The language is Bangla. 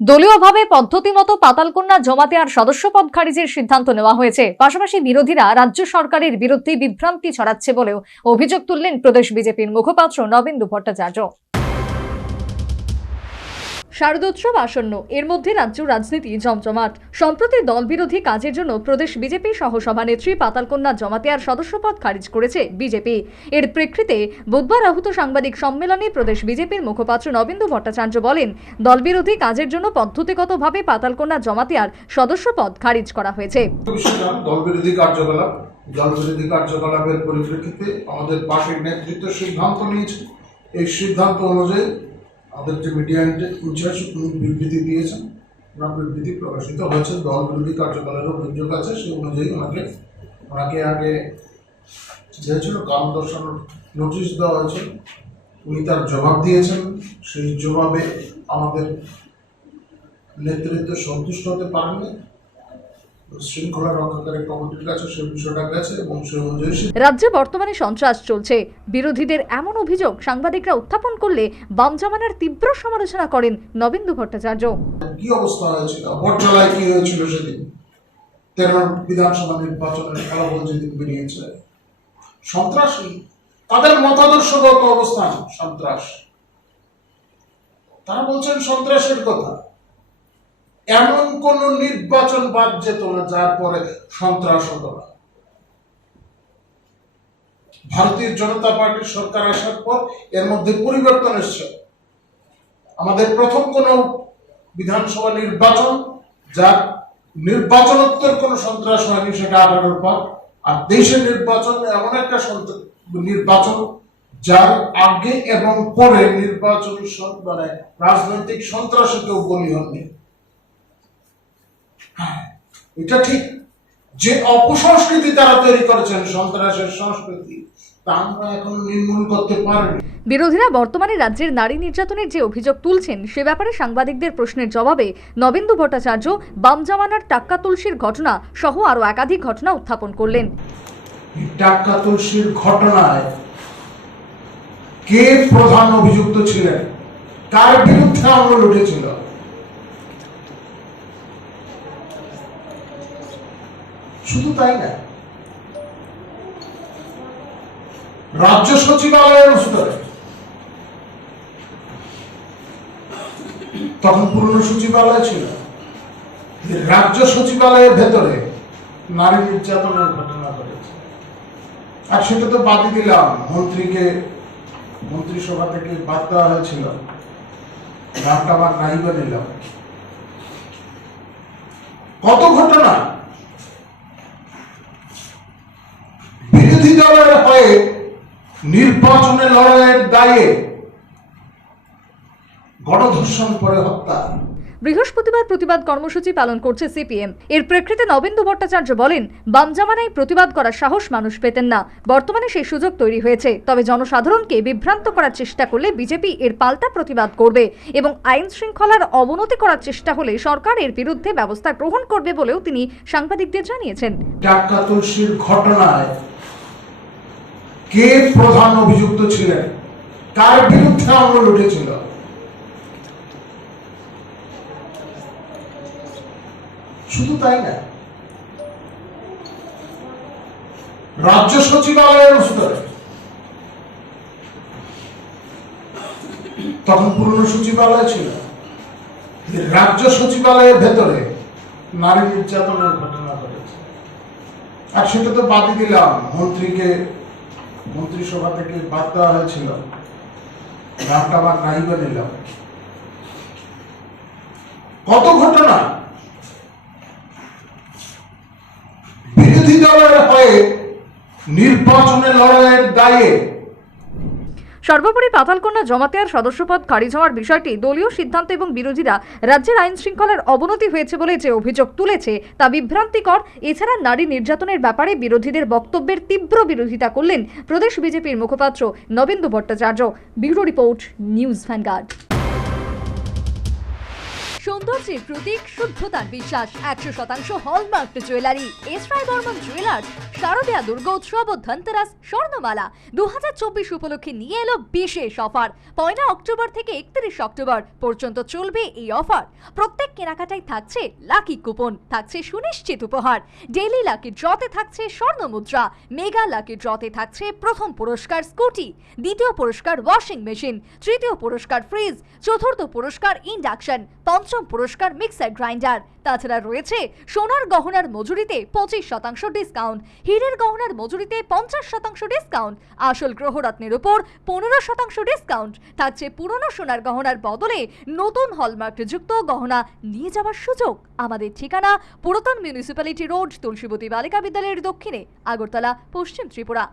দলীয়ভাবে পদ্ধতিমতো পাতালকন্যা জমা দেওয়ার সদস্যপদ খারিজের সিদ্ধান্ত নেওয়া হয়েছে। পাশাপাশি বিরোধীরা রাজ্য সরকারের বিরুদ্ধে বিভ্রান্তি ছড়াচ্ছে বলেও অভিযোগ তুললেন প্রদেশ বিজেপির মুখপাত্র নবেন্দু ভট্টাচার্য। শারদোৎসব আসন্ন। এর মধ্যে রাজ্য রাজনীতি জমজমাট। সম্প্রতি দলবিরোধী কাজের জন্য প্রদেশ বিজেপি সহ সভানেত্রী পাতালকন্যা জমাতিয়ার সদস্যপদ খারিজ করেছে বিজেপি। এর প্রেক্ষিতে বুধবার আহুত সাংবাদিক সম্মেলনে প্রদেশ বিজেপির মুখপাত্র নবেন্দু ভট্টাচার্য বলেন, দলবিরোধী কাজের জন্য পদ্ধতিগতভাবে পাতালকন্যা জমাতিয়ার সদস্যপদ খারিজ করা হয়েছে। কার্যকলাপের পরিপ্রেক্ষিতে আমাদের নেতৃত্ব সিদ্ধান্ত নিয়েছে। এই সিদ্ধান্ত অনুযায়ী আমাদের যে মিডিয়া ইনচার্জ উনি বিবৃতি দিয়েছেন। ওনার বিবৃতি প্রকাশিত হয়েছে। দল বিরোধী কার্যকলাপের অভিযোগ আছে। সেই অনুযায়ী ওনাকে ওনাকে আগে দিয়েছিল কারণ দর্শানোর নোটিশ দেওয়া হয়েছে। উনি তার জবাব দিয়েছেন। সেই জবাবে আমাদের নেতৃত্ব সন্তুষ্ট হতে পারেননি। রাজ্যে বর্তমানে সন্ত্রাস চলছে। বিরোধীদের এমন অভিযোগ সাংবাদিকরা উত্থাপন করলে বাম জামানার তীব্র সমালোচনা করেন নবেন্দু ভট্টাচার্য। কি অবস্থা হয়েছিল? কি হয়েছিল সেদিন? তেরো বিধানসভা নির্বাচনের ফলাফল যেদিন বেরিয়েছে। সন্ত্রাসী তাদের মতাদর্শগত অবস্থান সন্ত্রাস। তারা বলছেন সন্ত্রাসের কথা। এমন কোন নির্বাচন বাদ যেত না যার পরে সন্ত্রাস হতো না। ভারতীয় জনতা পার্টির সরকার আসার পর এর মধ্যে পরিবর্তন এসছে। আমাদের প্রথম কোন বিধানসভা নির্বাচন যার নির্বাচনোত্তর কোন সন্ত্রাস হয়নি সেটা আঠারোর পর, আর দেশের নির্বাচন এমন একটা নির্বাচন যার আগে এবং পরে নির্বাচনী মানে রাজনৈতিক সন্ত্রাসে কেউ বলি হননি। এটা ঠিক। যে অপসংস্কৃতি তারা তৈরি করেছেন সন্ত্রাসের সংস্কৃতি তা আমরা এখন নির্মূল করতে পারিনি। বিরোধীরা বর্তমানে রাজ্যের নারী নির্যাতনের যে অভিযোগ তুলছেন সে ব্যাপারে সাংবাদিকদের প্রশ্নের জবাবে নবেন্দু ভট্টাচার্য বাম জামানার টাক্কা তুলসীর ঘটনা সহ আরও একাধিক ঘটনা উত্থাপন করলেন। টাক্কা তুলসীর ঘটনায় কে প্রধান অভিযুক্ত ছিলেন? কার বিরুদ্ধে আঙুল উঠেছিল? শুধু তাই না? রাজ্য সচিবালয়ের স্তরে তখন পুরনো সচিবালয় ছিল। রাজ্য সচিবালয়ের ভেতরে নারী নির্যাতনের ঘটনা ঘটেছে। আর সেটা তো বাদই দিলাম। মন্ত্রীকে, মন্ত্রিসভা থেকে বাদ দেওয়া হয়েছিল। নামটা আমার নাই বা নিলাম কত ঘটনা? হয়ে নির্বাচনে লড়াইয়ের দায়ে গণধর্ষণ করে হত্যা। বৃহস্পতিবার প্রতিবাদ কর্মসূচি পালন করছে সিপিএম। এর প্রেক্ষিতে নবেন্দু ভট্টাচার্য বলেন বাম জামানায় প্রতিবাদ করার সাহস মানুষ পেতেন না। বর্তমানে সেই সুযোগ তৈরি হয়েছে। তবে জনসাধারণকে বিভ্রান্ত করার চেষ্টা করলে বিজেপি এর পাল্টা প্রতিবাদ করবে এবং আইন শৃঙ্খলার অবনতি করার চেষ্টা হলে সরকার এর বিরুদ্ধে ব্যবস্থা গ্রহণ করবে বলেও তিনি সাংবাদিকদের জানিয়েছেন। ঘটনায় কে প্রধান অভিযুক্ত ছিলেন? কার বিরুদ্ধে আঙুল উঠেছিল শুধু তাই না। রাজ্য সচিবালয়ের স্তরে তখন পুরনো সচিবালয় ছিল। রাজ্য সচিবালয়ের ভেতরে নারী নির্যাতনের ঘটনা ঘটেছে। আর সেটা তো বাদই দিলাম, মন্ত্রীকে মন্ত্রিসভা থেকে বাদ দেওয়া হয়েছিল। নামটা আমার নাই বা নিলাম। কত ঘটনা? বিরোধী দলের হয়ে নির্বাচনে লড়াইয়ের দায়ে সর্বোপরি পাতালকন্যা জমাতেয়ার সদস্যপদ খারিজ হওয়ার বিষয়টি দলীয় সিদ্ধান্ত এবং বিরোধীরা রাজ্যের আইন শৃঙ্খলার অবনতি হয়েছে বলে যে অভিযোগ তুলেছে, তা বিভ্রান্তিকর। এছাড়া নারী নির্যাতনের ব্যাপারে বিরোধীদের বক্তব্যের তীব্র বিরোধিতা করলেন প্রদেশ বিজেপির মুখপাত্র Nabendu Bhattacharya. Bureau report, news Vanguard. সৌন্দর্যের প্রতীক, শুদ্ধতার বিশ্বাস, একশো শতাংশ hallmark jewellery. S Roy Barman jewellers. শারদীয়া Durga উৎসব ও ধনতেরাস স্বর্ণমালা দুহাজার চব্বিশ উপলক্ষে নিয়ে এলো বিশেষ অফার। পয়লা অক্টোবর থেকে একত্রিশ অক্টোবর পর্যন্ত চলবে এই অফার। প্রত্যেক কেনাকাটায় থাকছে লাকি কুপন, থাকছে সুনিশ্চিত উপহার। ডেইলি লাকি ড্রতে থাকছে স্বর্ণ মুদ্রা, মেগা লাকি ড্রতে থাকছে প্রথম পুরস্কার স্কুটি, দ্বিতীয় পুরস্কার ওয়াশিং মেশিন, তৃতীয় পুরস্কার ফ্রিজ, চতুর্থ পুরস্কার ইন্ডাকশন, পঞ্চম পুরস্কার মিক্সার গ্রাইন্ডার। তাছাড়া রয়েছে সোনার গহনার মজুরিতে পঁচিশ শতাংশ ডিসকাউন্ট। হীরের গহনার মজুরিতে পঞ্চাশ শতাংশ ডিসকাউন্ট আসল গ্রহরত্নের উপর পনেরো শতাংশ ডিসকাউন্ট তার চেয়ে পুরনো সোনার গহনার বদলে নতুন হলমার্কযুক্ত গহনা নিয়ে যাওয়ার সুযোগ। আমাদের ঠিকানা পুরাতন মিউনিসিপ্যালিটি রোড তুলসীবতী বালিকা বিদ্যালয়ের দক্ষিণে, আগরতলা, পশ্চিম ত্রিপুরা।